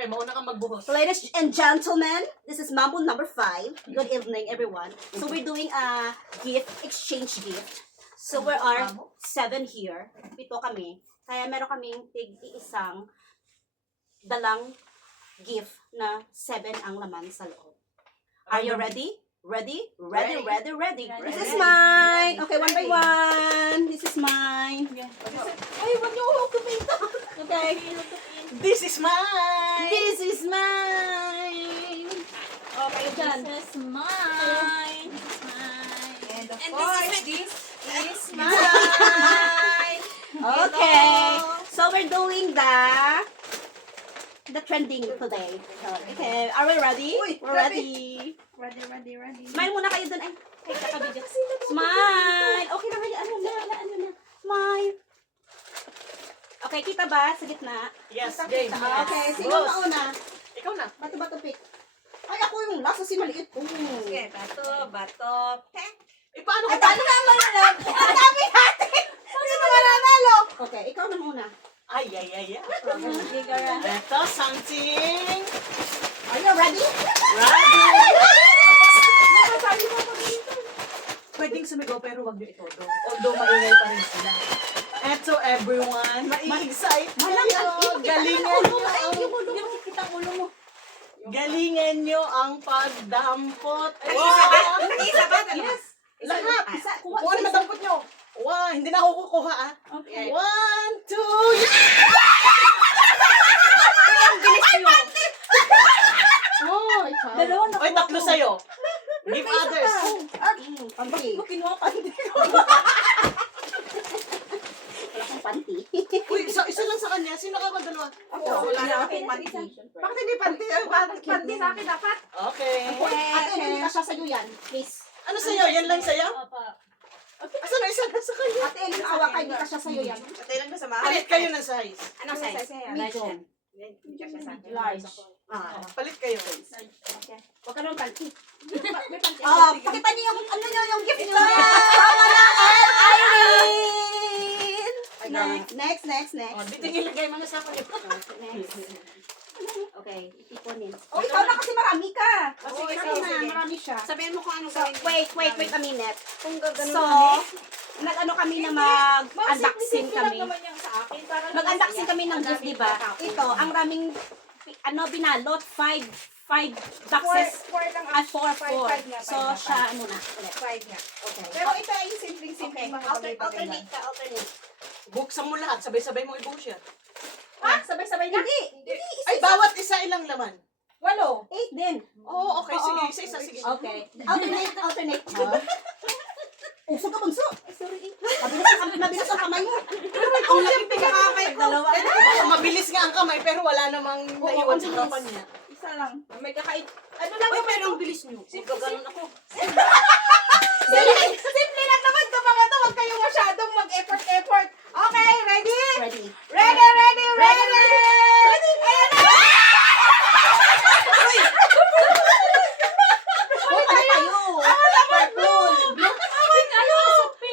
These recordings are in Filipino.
Okay, mauna kang magbuhos. Ladies and gentlemen, this is Mambo number 5. Good evening, everyone. So we're doing a exchange gift. So we are 7 here. 7 kami. Kaya meron kaming tig-iisang dalang gift na 7 ang laman sa loob. Are you ready? Ready? Ready. This is mine. Okay, one by one. This is mine. Ay, wag niyo ako kumita. Okay. This is mine. This is mine. Okay, dyan. This is mine. This is mine. And of And course, this is mine. Okay. So we're doing the trending today. Okay. Are we ready? Uy, We're grabe. ready. Ready. Smile muna kayo dun. Ay, kakabidyo. Smile. Okay na kayo. Ano na. Smile. Okay, kita ba? Sa gitna. Yes, Kita, Jane. kita. Yes. Okay, sino Boss. mauna? Ikaw na. Bato pick. Ay, ako yung last kasi maliit. Okay, bato. Eh, paano Ay, ka? paano nga mananalo? Ang dami natin! Sino mananalo? Okay, ikaw na muna. Ay. Okay. Ito, something. Are you ready? Ready. Sabi mo ko dito. Pwedeng sumigaw pero wag niyo itodo. Although maingay pa rin sila. Eto, everyone. Mai-excite kayo. Galingan nyo ang... Galingan nyo ang pagdampot. Isa ba? Yes. Lahat. Isa. Kung ano madampot nyo. One. Hindi na ako kukuha ah. Okay. 1, 2, Oh, ikaw. Dalawa na. Oy, tatlo sa'yo. Give others. Panty. Kinuha pa hindi ko. Wala kang panty. Uy, isa lang sa kanya. Sino ka ba dalawa? Wala na akong panty. Bakit hindi panty? Panty sa akin dapat. Okay. Ate, hindi ka siya sa'yo yan. Please. Ano sa'yo? Yan lang sa'yo? Asa na isa na sa kanya? Ate, Ellen, awa ka, hindi ka siya sa'yo yan. Patay lang ba sa mga? Palit kayo ng size. Anong size? Medium. Large. Palit kayo. Huwag ka naman panty. May panty. Pakita niyo yung, ano niyo, yung gift niyo. Tama na, Irene! Next. Oh, dito ilagay mo na sa akin. Next. Okay, ipiponin. Oh, ikaw na kasi marami ka. Sige, Sige, marami siya. Sabihin mo kung anong So, gawin. wait a minute. Kung gagano'n So, nag-ano kami na mag-unboxing kami. Mag-unboxing kami ng gift, di ba? Ito, ang raming, binalot, 5 boxes. 4. So, siya, muna. Ulit. 5 nga. Okay. Pero ito ay simpleng-simple. Okay. Alternate ka. Buksan mo lahat. Sabay-sabay mo ibuhos yan. Sabay-sabay na. Hindi. Ay, bawat isa ilang laman. 8 din. Oo, okay. Sige, Oo. isa-isa. Sige. Okay. Alternate. Uso ka, bunso. Sorry. Mabilis ang kamay mo. Ang laki pinakakay ko. Baka mabilis nga ang kamay, pero wala namang naiwan sa harapan niya. Isa lang. May kakait. Ano lang ba pero ang bilis niyo? Gaganon ako. Simple lang naman ito mga to. Huwag kayong masyadong mag-effort. Okay, ready? Ready. Ready! Ayan na! Oh, ano tayo?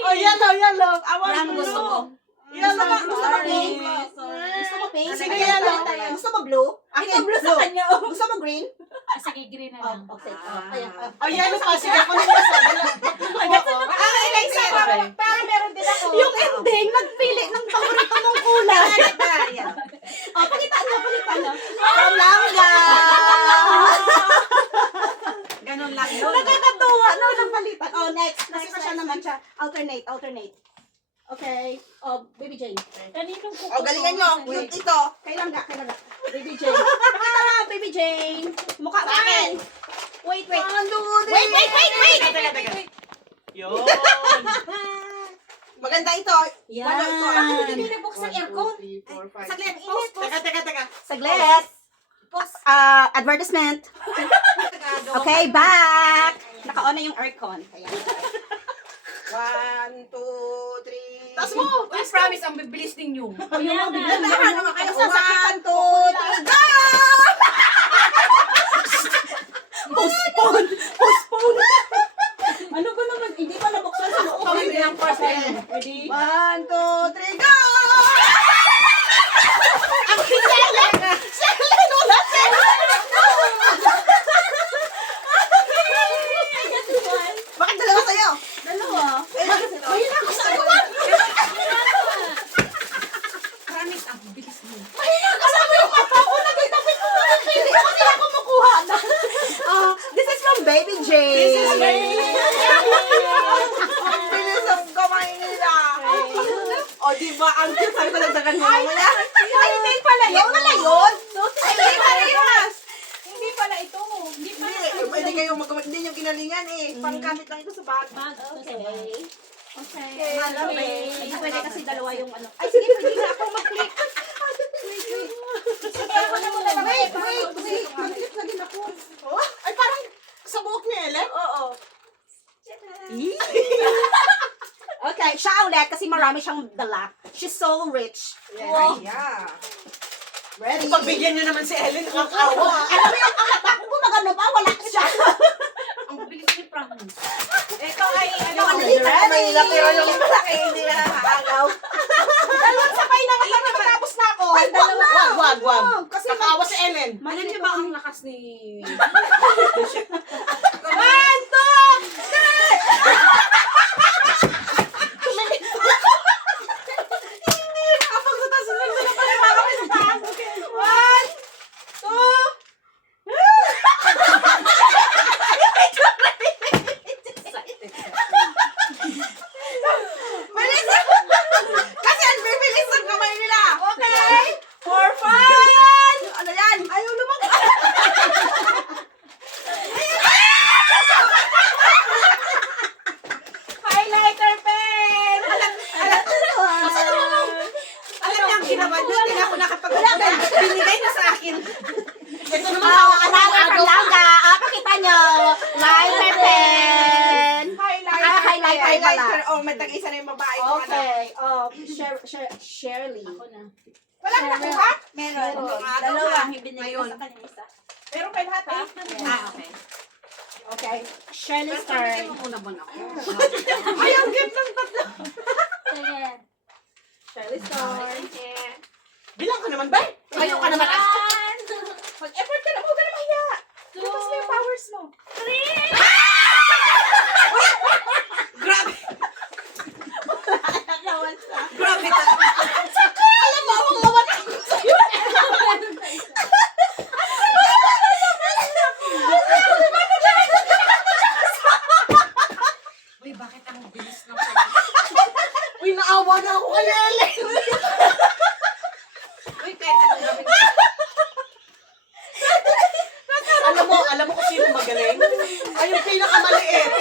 Oh, yellow. Brown gusto mo. Yellow. Gusto mo pink? Gusto mo pink? Sige, yellow. Gusto mo blue? Ito blue sa kanya. Gusto mo green? Sige, green na lang. Okay. Oh, yellow pa. Sige, ako na isa. Ang Alexa, para meron din ako. Yung ending, nagpili ng paborito mong kulay. Ayan. Oh, pakitaan mo. Palangga! Ganon lang yun. Nakakatuwa. No, napalitan. Oh, next. Kasi siya naman siya. Alternate. Okay. Oh, Baby Jane. Kaninong kuko? O, galingan nyo. Yung ito. Kailan ga? Baby Jane. Pakita na, Baby Jane. Mukha Sa akin. Wait. Wait. Teka. Yun. Maganda ito. Yan. Wala ito. Bakit hindi nabuksan aircon? Saglit. Post. Teka. Saglit. Advertisement. Okay, back. Naka-on na yung aircon. Kaya. 1, 2, 3. Taas mo. I promise, ang bibilis ninyo. Oh, yung mga bigla. Nandahan naman kayo. Sasakit 1, 2, 3, go! Postpone. Ano ba naman? Hindi pa nabuksan sa loob. Kami ng first time. Ready? 1, 2, 3, go! Ang ba? Ang cute. Sabi ko nagdagan mo mamaya. Ay, hindi pala yun. Wala yun. Ay, hindi pala yun. Hindi pala ito. Hindi pa Pwede kayo mag- hindi yung ginalingan eh. Panggamit lang ito sa bag. Okay. Okay. Malamig. Hindi pwede kasi dalawa yung ano. Ay, sige, pwede na ako mag-click. Sige, ako na muna mag-click. Wait. Mag-click na din ako. Oh, ay, parang sa buhok ni Ellen. Oo. Okay, siya ulit kasi marami siyang dala. She's so rich. Wow. Yeah. Ready? Pagbigyan niyo naman si Ellen, nakakawa. Alam mo yung kalata ko gumagano ba? Wala siya. Ang bilis ni Promise. Ito ay, ano, Ready? pero yung malaki hindi na nakakaagaw. Dalawang sabay na kasi matapos na ako. Ay, dalawa. Wag. Kasi Nakawa si Ellen. Alam niyo ba ang lakas ni... One, two, three! Hindi nakapagsatas na pala para kami sa taas. One, two, bilis! Kasi ang bibilis ng kamay nila. Okay? For fun! Ano yan? Ayaw lumang. Highlighter pen! Alam niyo ang ginawa niyo, hindi na ako nakapag-ulan. Binigay na sa akin. Ito naman, Another langga. Pakita nyo. Lighter pen. Highlighter pala. Oh, may tag-isa na yung babae ko. Ano? Okay. Shirley. Ako na. Wala na nakuha? Meron. Dalawa. Binigay ko sa kanya isa. Pero kay lahat eh. Okay. Okay. Shirley's Pero sabi turn. mo muna ba ako? Ay, ang gift ng tatlo. Sige. Shirley's turn. bilang ka naman ba? Ayaw ka naman. Mag-effort ka na. Huwag ka na mahiya. Labas mo yung powers mo. Grabe! Grabe! Alam mo, akong lawan ako sa'yo. Uy, bakit ang bilis ng Uy, naawa na ako kay Ellen. Uy, kahit anong gawin mo. alam mo kung sino magaling? Ay, yung pinakamaliit.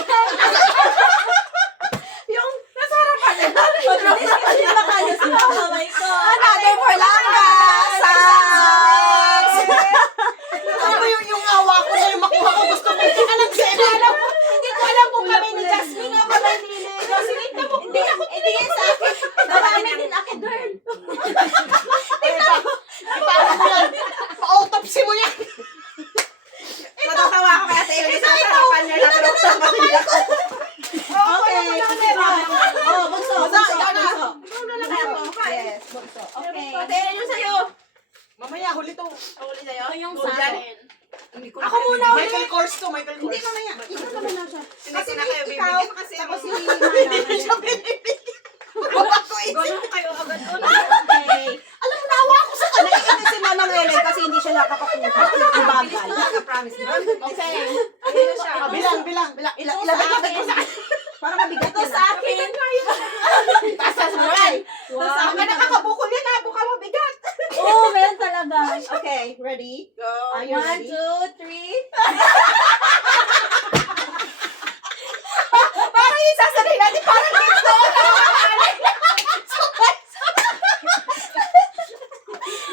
Yung nasa harapan niya. Another for langga. Sucks. Ako yung awa ko na yung makuha ko. Gusto ko yung alam si Ellen. Hindi ko alam kung kami ni Jasmine o kami ni Jocelyn na mo. Hindi ako Ibigay sa akin. Marami din ako, girl. Ipaano mo yan? Pa-autopsy mo yan. Natatawa ako kaya sa iyo. Sa harapan niya. Natatawa niya. Okay. Oh, bunso. Ikaw na. Yes, bunso. Okay. Patayin niyo sa'yo. Mamaya, huli to. Huli sa'yo. Ako yung sa akin. Hindi ko Ako muna ulit. Michael Kors to, Michael Hindi, Kors. mamaya. Ikaw naman na siya. Kasi na kayo ikaw, bibigyan kasi tapos si Hindi Mana. siya binibigyan. Gano'n kayo agad una. Okay. Alam mo, naawa ako sa kanya. Naiinis si Manang Ellen kasi hindi siya nakapakuha. Bilis Ibagal. talaga, promise. Okay. Ayun na siya. Bilang. Ilagay ko sa akin. Para mabigat Ito yun. sa akin. Tasas mo rin. Wow. Ang nakakabukol yan ha. Buka mabigat. Oo, meron talaga. Okay, ready? Go. Are you 1, ready? 2, 3. Parang yung sasabihin natin. Parang dito.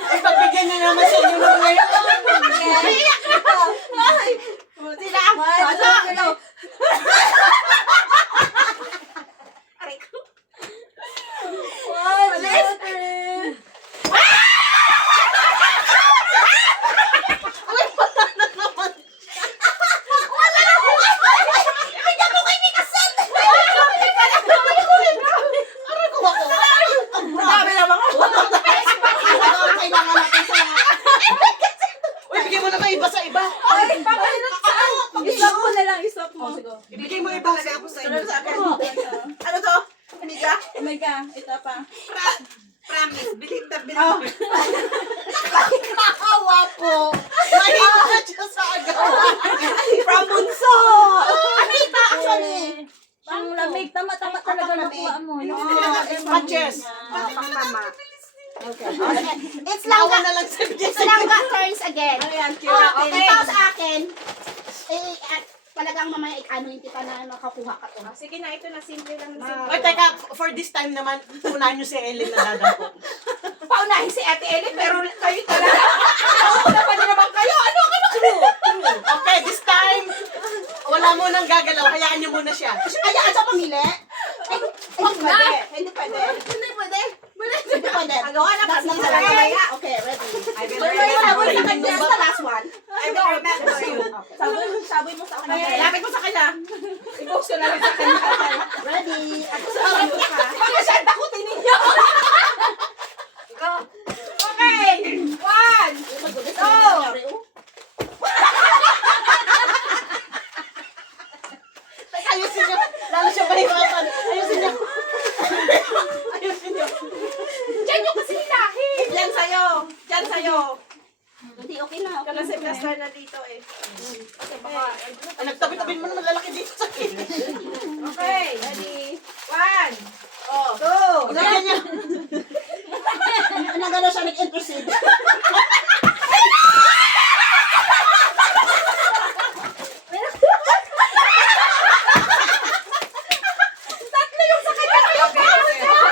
Ay, pagbigyan niya naman sa inyo ng ngayon. Sila. Ano? Aray ko. 1, 2, 3. Dami na mga kailangan natin sa Uy, bigyan mo naman iba sa iba. Isop mo na lang, isop mo. Ibigay mo iba kasi ako sa inyo. Ano to? Amiga? Oh my God, ito pa. Promise. Bilit na bilit. Nakawa po. Mahina siya sa agawan. from bunso. Anita, actually. Pang Shampoo. Malamig, tama-tama talaga nakuha mo. Patches. Pang mama. Okay. It's Lawa langga. na lang sa It's langga turns again. Ano yan, Oh, Kira? okay. Ikaw sa akin. Talagang mamaya ano yung kita na makakuha ka to. Sige na, ito na. Simple lang na simple. Oy, teka, for this time naman, unahin nyo si Ellen na dadako. Paunahin si Ate Ellen, pero kayo talaga. Pauna pa din naman kayo. Ano? Okay, this time, wala mo nang gagalaw. Hayaan nyo muna siya. Ayaan siya pamili. Ay, hindi pwede. Hindi pwede. Hindi pwede. Hindi pwede. Agawa na That's kasi not sa the kanya. Okay, ready. I will Wait, wait, remember wait, you. wait, that's the last one. I will remember you. Saboy mo sa kanya. Lapit mo sa kanya. I-post ko na lang sa kanya. Ready. Ako sa Sabi kanya ka. Mga siya, takutin ninyo. Go. Okay. 1. Ayusin nyo. Lalo siya mahirapan. Ayusin nyo. Ayusin nyo. Diyan yung kasi nilahi. Diyan sa'yo. Diyan sa'yo. Hindi, okay na. Okay Kasi na. plaster na dito eh. Okay, baka. Nagtabi-tabi mo naman lalaki dito sa akin. Okay. Ready. 1. Oh. 2. Lagyan niya. Nagano siya nag-intercede.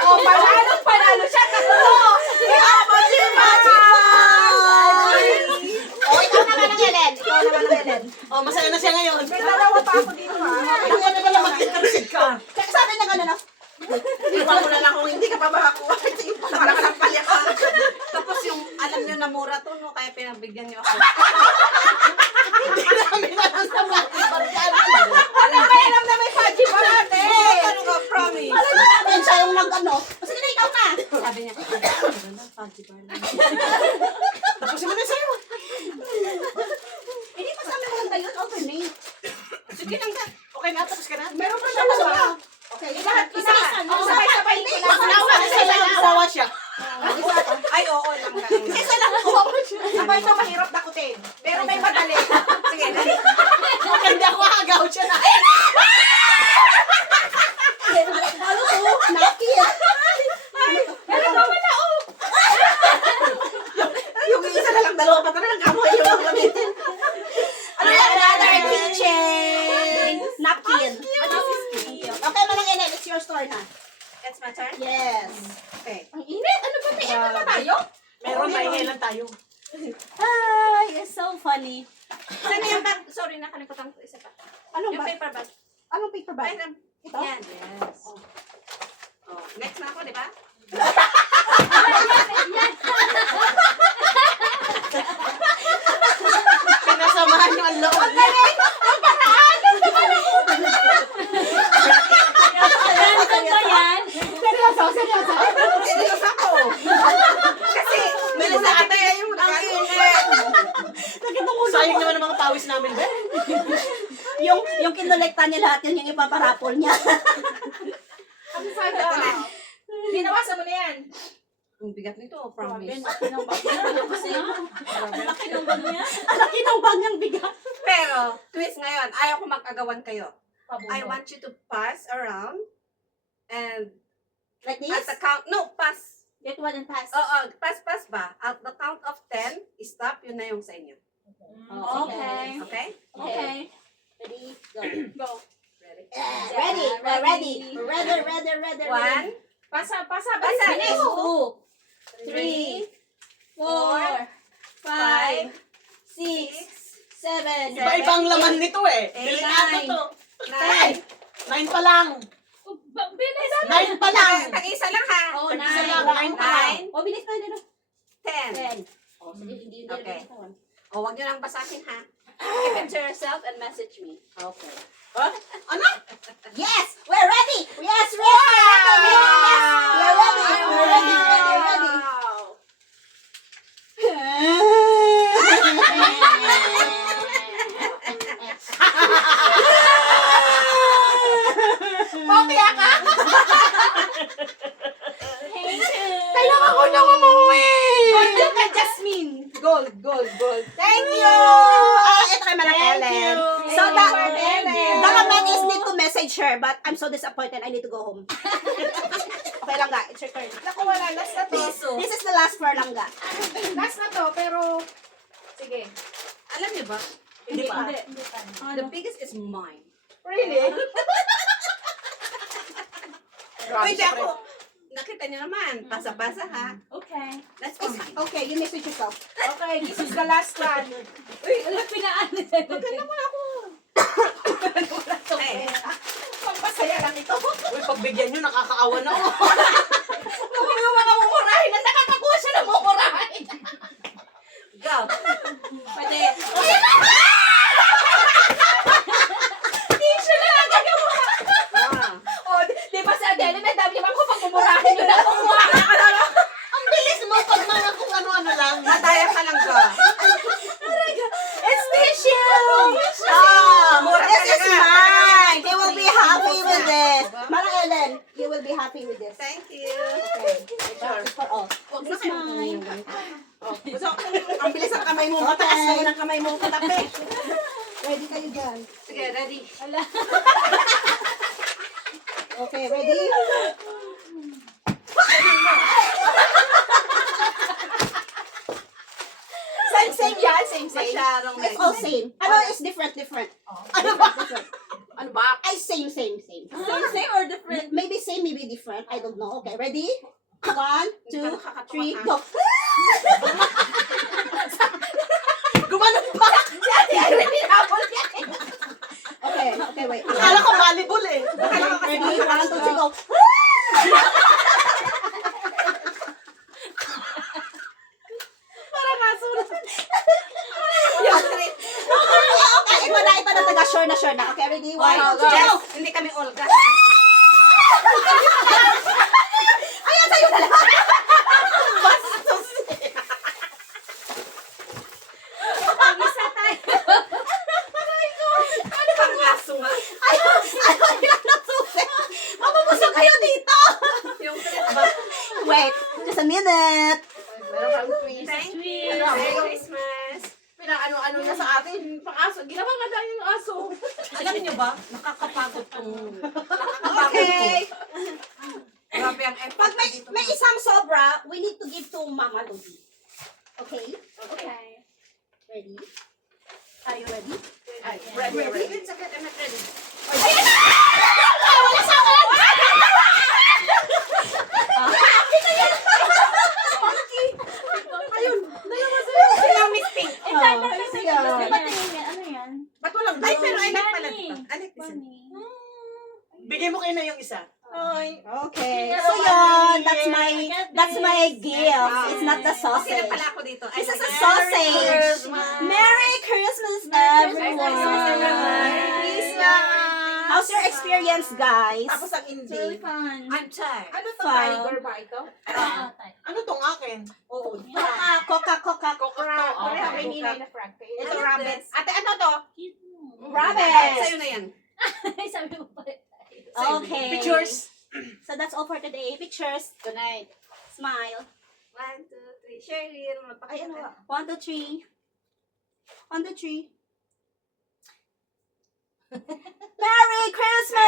Oh, panalo siya. Tatlo. Oh, ikaw naman ang Ellen. Ikaw naman ang Ellen. Oh, masaya na siya ngayon. May dalawa pa ako dito ha. Ano na lang mag-intercede ka. Kaya sabi niya gano'n na. Iwan mo na lang kung hindi ka pa makakuha. Parang nagpalya ka. Tapos yung, alam nyo na mura to, no? Kaya pinagbigyan nyo ako. Hindi namin alam sa mga Alam ka, alam na may paji pa natin. Ano ka, promise? Alam mo namin siya yung nag-ano. Sige na, ikaw na. Sabi niya, Tapusin mo na sa'yo. Hindi pa sa amin maganda yun. Alternate. Sige lang ka. Okay na, tapos ka na. Meron pa siya dalawa. Okay. Lahat, isa. Oh, Sabay-sabay ko lang. Isa lang, kawawa siya. ay, oo, lang ka. Isa lang kawawa siya. Sabay ito mahirap dakutin. Pero may madali. Sige, dali. Hindi ako agaw siya na. Ano to? Napkin. Ano ba wala oh? Yung isa na lang, dalawa pa talagang kamoy yung mga gamitin. Another keychain. Napkin. Okay, Manang Ellen, it's your store na. It's my turn? Yes. Okay. Ang init. Ano ba? May ano na tayo? Meron, maingay lang tayo. Ay, it's so funny. Saan yung bag? Sorry, nakalimutan ko isa pa. Anong Yung ba? paper bag. Anong paper Ay, bag? Ito? yan, yes. Oh, next na ako, di ba? Pinasamahan yung ang loob. Seryoso, seryoso. Seryoso ako. Kasi, Bilis na ate, yung Nakita ko Sayang naman ang mga pawis namin, be. yung kinolekta niya lahat yun, yung ipaparapol niya. ang sada. Ginawasan mo na yan. Ang bigat nito, promise. Laki ng bag niya. Laki ng bag niyang bigat. Pero, twist ngayon, ayaw ko mag-agawan kayo. I want you to pass around and Like at this? the count, no, pass. Get one and pass. Pass ba? At the count of 10, stop, yun na yung sa inyo. Oh, Okay? Okay. Ready? Go. Go. Ready? Ready. We're ready. Ready. One, Pasa. Basa. Bilis. 2, 3, 4, 5, 6, 7, Iba-ibang laman nito eh. Eight, Delikado nine. to. 9. 9 pa lang. Bilis. 9 pa lang. Tag-isa lang ha. Oh, Tag-isa 9. lang. 9 pa lang. Oh, bilis na nila. 10. 10. Oh, sige, hindi Okay. bilis. O, wag nyo lang basahin ha. Keep it to yourself and message me. Okay. Ano? Yes! We're ready! Yes, we're ready! Yes! We're ready! We're ready! Ready! Mamaya ka. Kailangan ko na umuwi. Gold ka, Jasmine. Gold. Thank you! Ito kay Manang Ellen. So, the comment is need to message her. here, but I'm so disappointed. I need to go home. Okay, Langga, it's your turn. Naku, wala. Last na to. This is the last for Langga. Last na to, pero... Sige. Alam niyo ba? Hindi pa. The biggest is mine. Really? Pwede ako. Nakita niyo naman. Pasa-pasa ha. Okay. That's for mine. Okay, you mix with yourself. Okay, this is the last one. Uy, alam pinaan. Huwag ka naman ako. Okay. Pampasaya lang ito. Uy, pagbigyan nyo, nakakaawa na ako. Kung yung mga mumurahin na nakakakuha siya ng mumurahin. Go. Pwede. Tissue na lang gagawa. O, di ba si Adele, may dami naman ko pag mumurahin yung nakukuha. Ang bilis mo pag mga kung ano-ano lang. Madaya ka lang ka. It's tissue! Mura This is talaga. mine. They will be happy with this. Manang Ellen, you will be happy with this. Thank you. Okay. It's for all. Huwag na This is kayo mine. So, ang bilis ang kamay mo. Mataas naman ang kamay mo. Katapi. Ready kayo dyan. Sige, ready. Okay, ready? Same yan, same. Masyadong It's all same. Ano is different? Ano ba? Different. Ano ba? Ay, same. Same or different? Maybe same, maybe different. I don't know. Okay, ready? 1, 2, 3, go. Gumanon pa. Si Ate Irene, hinabol yan eh. Okay, wait. Akala ko volleyball eh. Ready? 1, 2, 3, go. Okay, ito na taga sure na. Okay, ready? 1, 2, 3, go. Yes, hindi kami Olga. Ayan, sa'yo na lang. Ano bang laso nga? Ayaw lang ng susi. Mapupusok kayo dito. Yung trip ba? Wait, just a minute. Thank you. Merry Christmas. Pinang-ano-ano na sa atin. Pang-aso. Ginawa nga dahil yung aso. Alam niyo ba? Nakakapagod tong... Nakakapagod Okay. to. Grabe ang effort Pag dito. may isang sobra, we need to give to Mama Lodi. Okay? Okay. Ready? Are you ready? Ay, ready. Wait a second, I'm not ready. Sila Miss Pink. Sige. Ano yan? Ba't walang... Ay, pero I like pala dito. I like this. Bigay mo kayo na yung isa. Okay. So yun, that's my gift. It's not the Sila sausage. pala ako dito. I This is like a it. sausage. Merry Christmas, everyone. Merry Christmas. How's your experience, guys? Tapos ang hindi. fun. I'm tired. Ano to, Fun. tiger ba ito? Ano tong akin? Oo. Coca. Pareho kay Ninay na frog. Ito Ano rabbit. this? Ate, ano to? Rabbit. Sa'yo na yan. Sabi mo pa. Okay. Pictures. So that's all for today. Pictures. Good night. Smile. 1, 2, 3. Cheryl, Ay, ano magpakita. ba? 1, 2, 3. 1, 2, 3. Merry Christmas!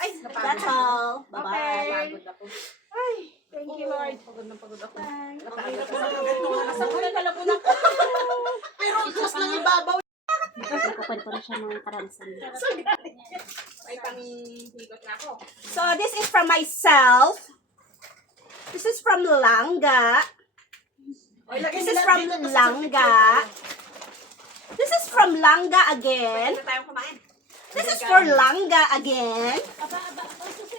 Ay, That's all. Bye-bye. Okay. Pagod ako. Ay, thank you, Lord. Pagod na pagod ako. Napakahirap na ng ganito nga nasa Wala kalabunan ko. Pero just lang ibabaw. Nagkukwento na siya ng karansan. Ay, pang-higot na ako. So, this is from myself. This is from Langga. This is from Langga. This is from Langga again. Pwede na tayong kumain. This is for Langga again.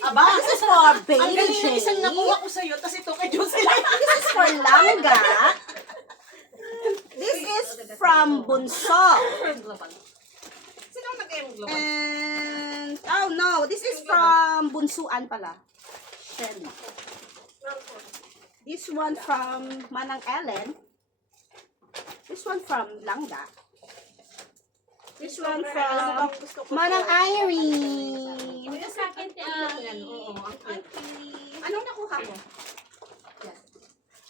Aba, This is for ang Baby galing ng isang Jane. nakuha ko sa'yo, tapos ito kay Jocelyn. This is for Langga. This is from Bunso. Sino ang nagkayong global? And, oh no, this is from Bunsuan pala. Shelly. This one from Manang Ellen. This one from Langga. This one from Manang Irene. Ito sa akin, Yan, oo. Ang cute. Anong nakuha mo?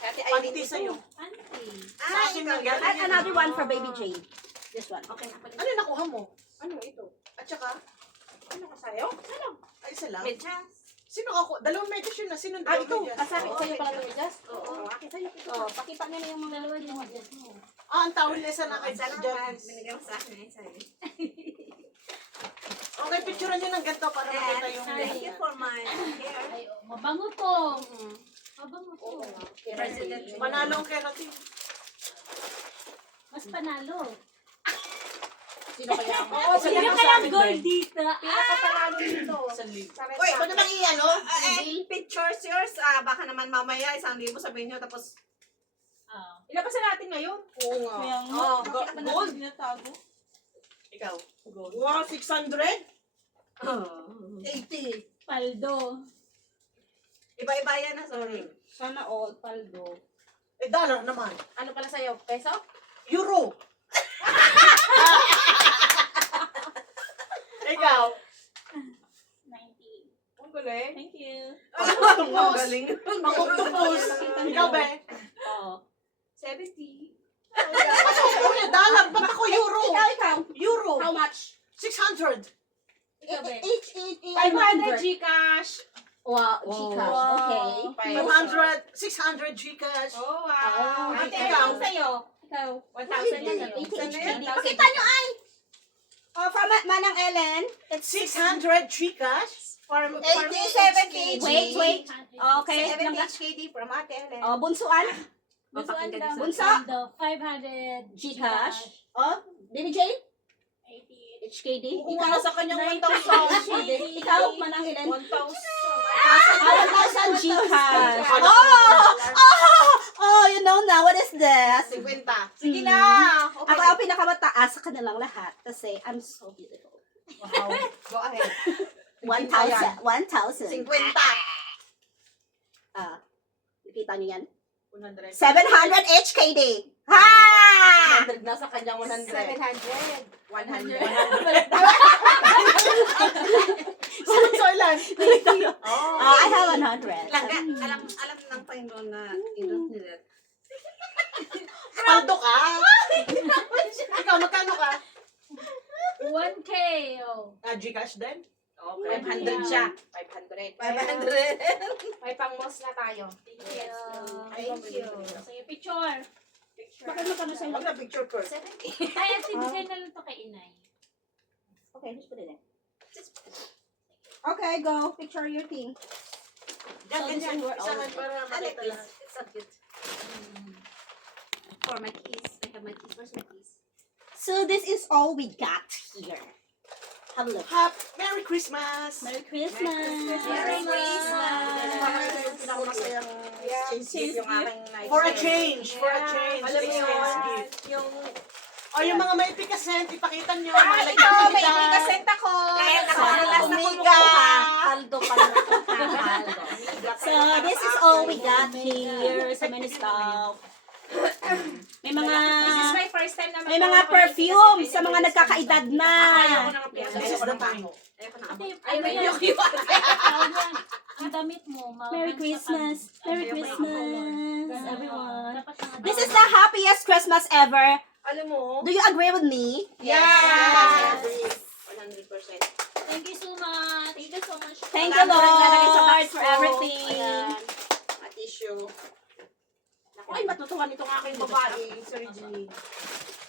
Ate, Pagti sa'yo. Auntie. Sa akin ang And galing. another one for Baby Jane. This one. Okay na pala. Ano nakuha mo? Ano ito? At saka, Ano ka sa'yo? ay isa lang. Medyas. Sino ako? Dalawang medyas yun na. Sino Ah, dalawang ito. medyas? Kasama Oo. sa'yo pala ito, medyas? Oo. Akin sa'yo. Oh, pakita niyo na yung mga dalawa niyo. Ah, ang towel na isa na kay Salamat. Janice. Binigyan mo sa akin. Sa'yo. Okay, picturean nyo ng ganito para makita yung... Thank you for my hair. Ay, oh, mabango to. Mabango to. President. Manalo ang keratin. Mas panalo. Sino kaya ako? Oo, Sino sa kaya akin, gold Ben. dito? Pinakapanalo dito. Isang libo. Uy, Ito namang i-ano? pictures yours. Baka naman mamaya 1,000 sabihin nyo tapos Ah. Ilabasan natin ngayon. Oo nga. Kaya nga. Oh, Bakit naman gold. natin tinatago? Ikaw. Gold. Wow, 600? 80. Paldo. Iba-iba yan na, sorry. Sana all, paldo. Eh, dollar naman. Ano pala sa'yo? Peso? Euro. Ikaw. 90. Ang galing. Thank you. Pang-octopus. Galing. Pang-octopus. Ikaw, be? Oo. 70. Mas ako niya, dollar. Ba't ako euro? Ikaw. Euro. How much? 600. Ikaw, be? 500 Gcash. Wow, Wow. Gcash. Okay. 500. 600 Gcash. Oh, wow. Ate, Ikaw. ikaw sa'yo? Ikaw. 1,000 yan. Hindi. Hindi. Pakita niyo ay! Oh, from Manang Ellen, it's 600 Gcash. For 80, 70. Wait. Okay. 70 HKD from Ate Ellen. Oh, bunsuan. Bunsuan daw. Bunso. Paldo. 500 Gcash. Gcash. Oh, Baby Jane? 80. HKD. Oo nga, sa kanyang 1,000. Ikaw, Manang Ellen. 1,000. 1,000 Gcash. Ano? Oh, you know now, what is this? 50. Sige na. Ako ang pinakamataas sa kanilang lahat kasi I'm so beautiful. Wow. Go ahead. 1,000. 50. Ah, nakita niyo yan? 100. 700 HKD. Ha! 100 na sa kanyang 100. 700. 100. So, ilan? Oh. I have 100. Alam ng Panginoon na indot nila. Paldo ka. Ikaw, magkano ka? 1K. Oh. Gcash din? Okay. 500 siya. 500. 500. May pang-moss na tayo. Thank you. Thank you. Sige, picture. Bakit magkano sa'yo? Huwag na picture first. Ay, at bigay na lang to kay inay. Okay, just put it in. Okay, go. Picture your thing. Yan, So, ganyan. this is Isahan para I like makita this. lang. It's so cute. For my keys. I have my keys. Where's my keys? So this is all we got here. Have a look. Merry Christmas! Merry Christmas. Merry Christmas. Ito yung pinakamasayang exchange gift. Yung aking night. For a change. For a change. Alam mo Exchange yun, gift. yung... O yung mga may pikasent, ipakita nyo. Ah, Mga ito, may nagkikita. ikasent ako. Kaya Sana nakaralas na umiga. Paldo pa lang ito. Paldo. So this is all we got here. So many stuff. May mga This is my first time na may mga perfume sa mga nagkakaedad na. Ayaw ko na This ng is the time. Ayaw ko na Ate, Ay, ano may yan? yung Ang damit mo. Merry Christmas. Merry Ay, Christmas, Ganun. everyone. Dapat ang- This is the happiest Christmas ever. Alam mo? Do you agree with me? Yes. 100%. Thank you so much. Thank you so much. Thank you, Lord, for everything. At tissue. Ay, matutuwa nitong aking babae, Sir G.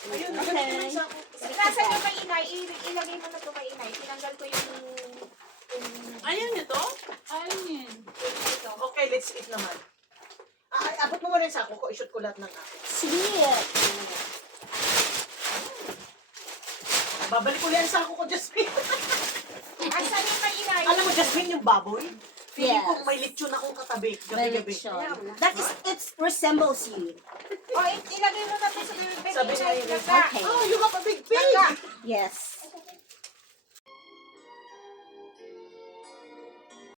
Ayun, Okay. ganun sa ako. Nasaan yung may inay? Ilagay mo na ito may inay. Tinanggal ko yung... Ayun ito? Ayun yun. Okay, let's eat naman. Abot mo muna yung sako ko. I-shoot ko lahat ng akin. Sweet. Babalik ko yan sa sako ko, Jasmine. Asan yung may inay? Alam mo, Jasmine, yung baboy? Feeling ko Yes. may lechon akong katabi. May Gabi-gabi. lechon. That is, it resembles you. O, ilagay mo na ito sa bibig. Sabi niya yun. Okay. Oh, you have a big pig! Yes.